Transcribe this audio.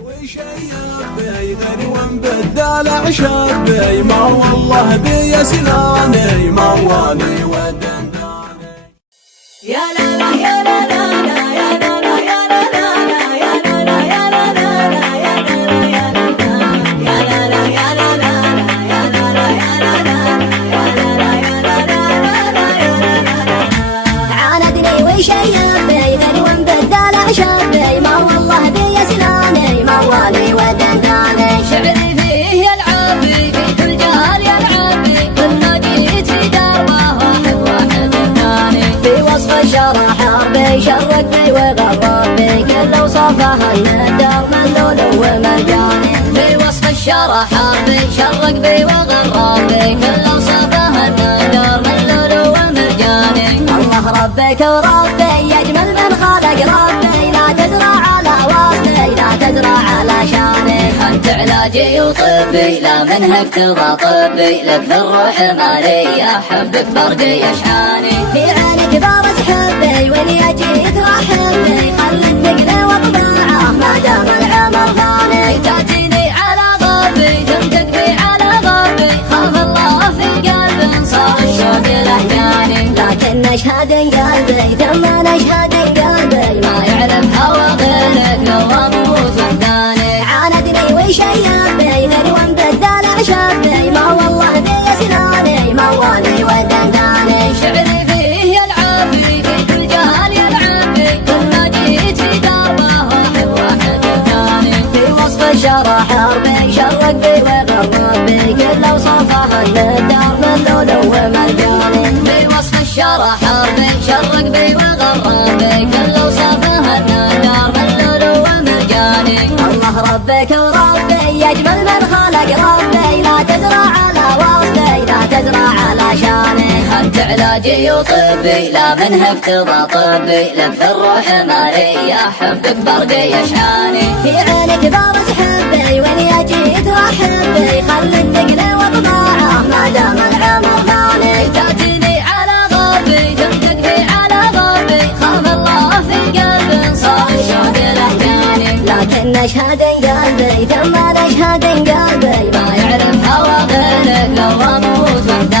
وشيبي ذنوان بالدلع شابي ما والله بي سناني مواني ودنداني يا لا لا يا لا لا لا يا لا لا يا لا لا لا يا لا لا يا لا لا لا يا لا لا يا لا لا يا لا لا يا لا لا يا لا لا يا لا لا يا لا لا عاندني وشيبي ذنوان بالدلع شابي ما والله بي سناني موالي ودنداني شعري فيه يلعبي في كل جهل يلعبي كل ما جيت في دربه واحد واحد ثاني في وصف الشرح حربي شرق بي وغرب بي كل اوصافه الندر ملول ومرجاني في وصف الشرح حربي شرق بي وغرب بي كل اوصافه الندر ملول ومرجاني الله ربك وربي يجمل من خلق ربي لا تزرع على وصفي لا تزرع على شاني انت علاجي وطبي لا منهك تبغى طبي لك في الروح مالي احبك برقي اشحاني في عينك بارز حبي واني اجيت رحبي خلي الثقل وطباعه ما دام العمر ثاني تاتيني على غبي تمتك بي على غبي خاف الله في قلبي صار الشوق له جاني لكن اشهد قلبي ثم اشهد قلبي ما يعرف هوى غيرك لو اموت وحداني عاندني وشيبي ذنوان بالدلع شابي ما والله بي سناني موالي ودنداني شعري فيه يلعبي في كل جهل يلعبي كل ما جيت في دربه واحد واحد ثاني في وصف الشرح حربي شرق بي وغرب بي كل اوصافه الندر ملول ومرجاني في وصف الشرح حربي شرق بي وغرب بي كل اوصافه الندر ملول ومرجاني الله ربك وربي يجمل من خلق ربي لا تزرع على وصفي لا تزرع على شاني انت علاجي وطبي لا منهك تبغى طبي لك في الروح مالي احبك برقي اشحاني في عينك بارز حبي واني اجيت رحبي خلي الثقل وطباعه ما دام العمر ثاني تاتيني على غبي تمتك بي على غبي خاف الله في قلبي صار الشوق له جاني لكن اشهد قلبي ثم اشهد قلبي ما يعرف هوى غيرك لو اموت